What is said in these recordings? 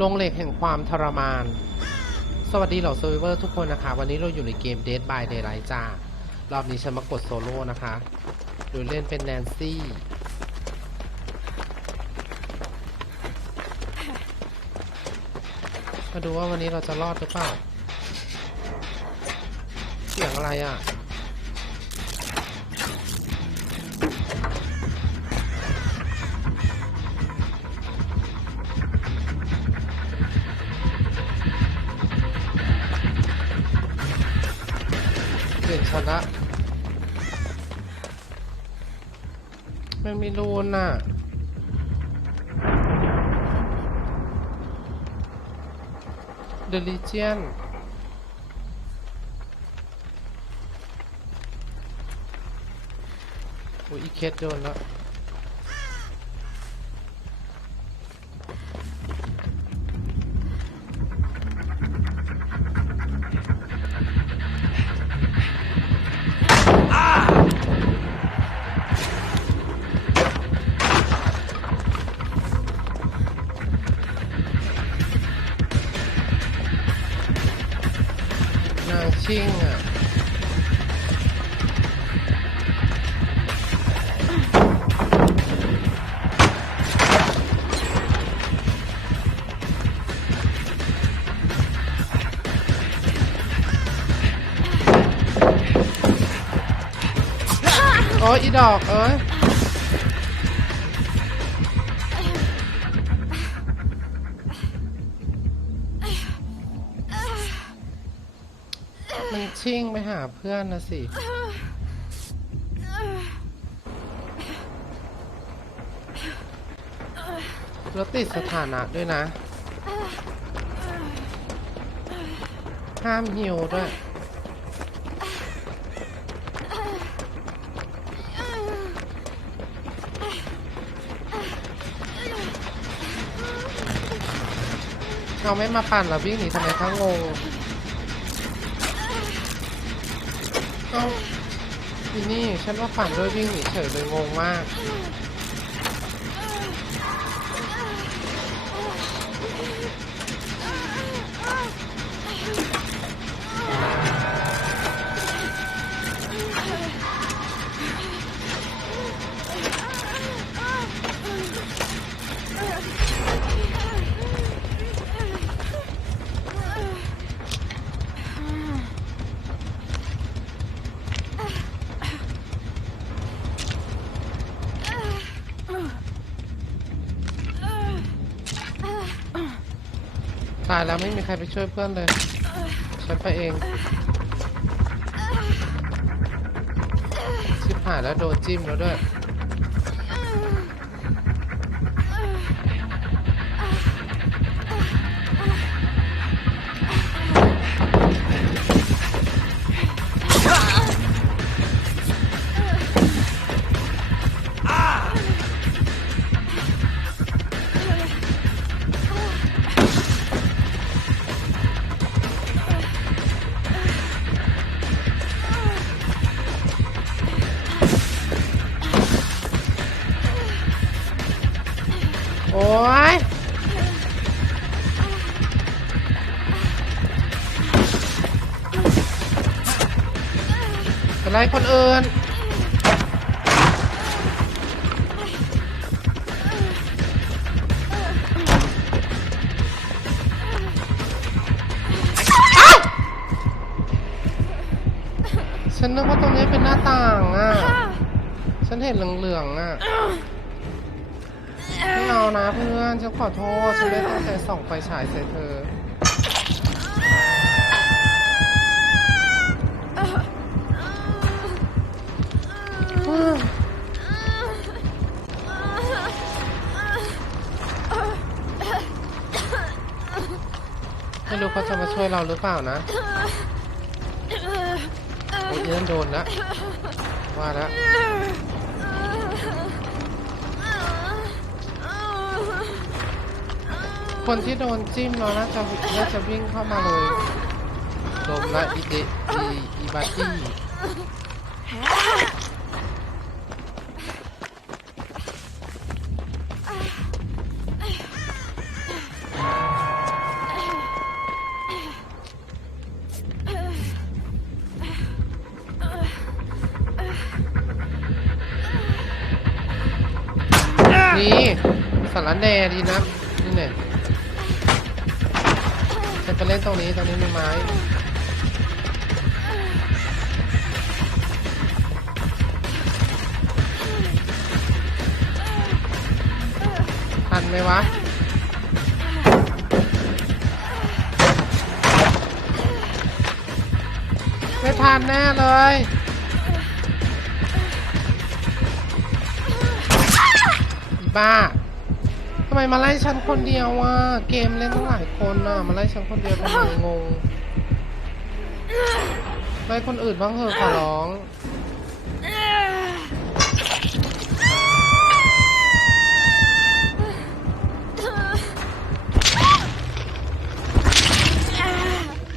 ลงเหล็กแห่งความทรมาน สวัสดีเหล่าเซอร์เวอร์ทุกคนนะคะ วันนี้เราอยู่ในเกม Dead by Daylight จ้ารอบนี้ฉันมากดโซโล่นะคะ โดยเล่นเป็นแนนซี่ มาดูว่าวันนี้เราจะรอดหรือเปล่า เสียงอะไรอะ ชนะมันมีรูนน่ะเดลิเจียนโอ้ยอีเคสโดนแล้ว นางชิ่งอะ ชิ่งไปหาเพื่อนนะสิ แล้วติดสถานะด้วยนะ ห้ามหิวด้วย เราไม่มาปั่นเหราวิ่งหนีทำไมคะงง เอ้าทีนี่ฉันว่าฝันด้วยวิ่งหนีเฉยเลยงงมากายแล้วไม่มีใครไปช่วยเพื่อนเลยฉันไปเอง ชิบหายแล้วโดนจิ้มแล้วด้วย ไรคนอื่นฉันนึกว่าตรงนี้เป็นหน้าต่างอะ ฉันเห็นเหลืองๆอะไม่เอานะเพื่อน ฉันขอโทษ ฉันไม่ตั้งใจส่องไฟฉายใส่เธอ ไม่รู้เขาจะมาช่วยเราหรือเปล่านะโอ้ยเอื้อโดนล้วว่าแล้วคนที่โดนจิ้มเราน่าจะน่าจะวิ่งเข้ามาเลยลมละอีเดอีอีบาตี้ ร้านแดดีนะนี่เนี่ยฉันไปเล่นตรงนี้ตรงนี้มีไม้ทันไหมวะไม่ทันแน่เลย บ้าทำไมมาไล่ฉันคนเดียววะเกมเล่นตั้งหลายคนน่ะมาไล่ฉันคนเดียวทำไมงงไล่คนอื่นบ้างเถอะขอร้อง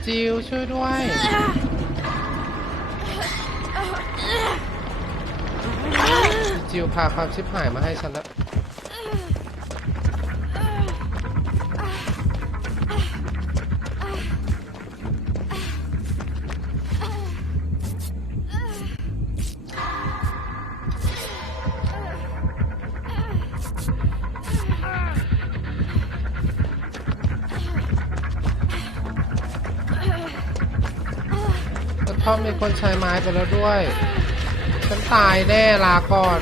จิวช่วยด้วยจิวพาความชิบหายมาให้ฉันแล้ว กระท่อมมีคนใช้ไม้ไปแล้วด้วย ฉันตายแน่ลาก่อน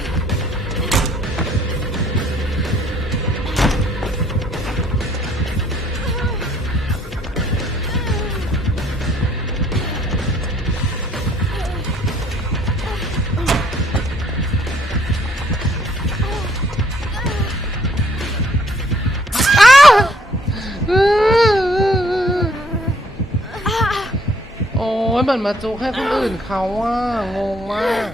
เหมือนมาจุกให้คนอื่นเขาว่างงมาก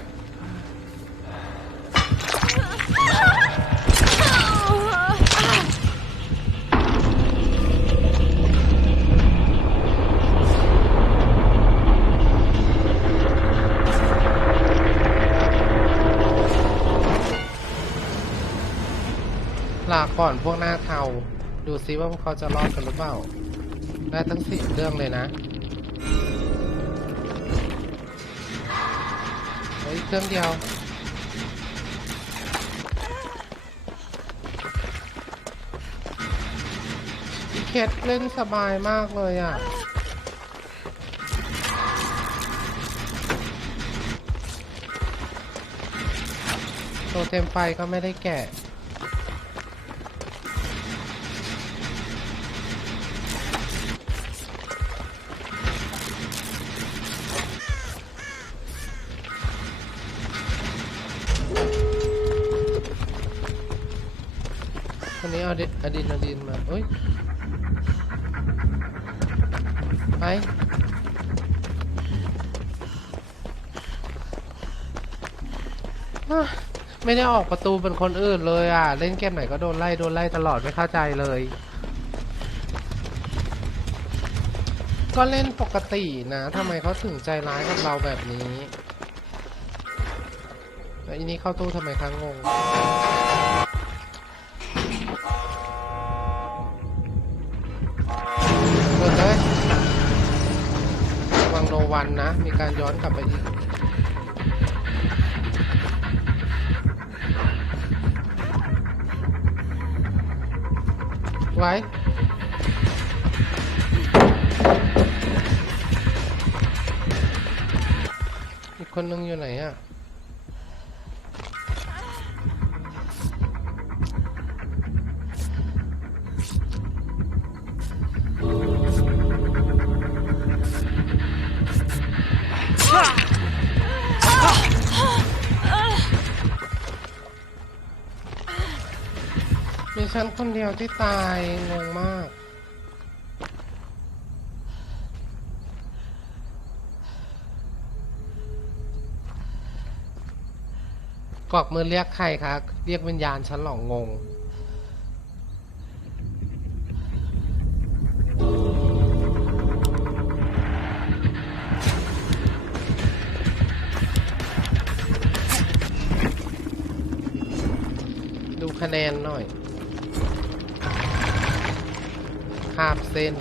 ลาก่อนพวกหน้าเทา ดูซิว่าพวกเขาจะรอดกันหรือเปล่า ได้ทั้งสี่เรื่องเลยนะ รื่องเดียว เคทเล่นสบายมากเลยอะโตเต็มไฟก็ไม่ได้แกะ คนนี้เอาอะดรีนาลีนมาเอ้ย ไปไม่ได้ออกประตูเป็นคนอื่นเลยอะ เล่นเกมไหนก็โดนไล่ โดนไล่ตลอดไม่เข้าใจเลย ก็เล่นปกตินะทำไมเขาถึงใจร้ายกับเราแบบนี้ แล้วอันนี้เข้าตู้ทำไมคะงง นวันนะ มีการย้อนกลับไปอีกไว้อีกคนนึงอยู่ไหนอะ มีฉันคนเดียวที่ตายงงมากกวักมือเรียกใครคะ เรียกวิญญาณฉันหรองง ดูคะแนนหน่อย ข้ามเส้น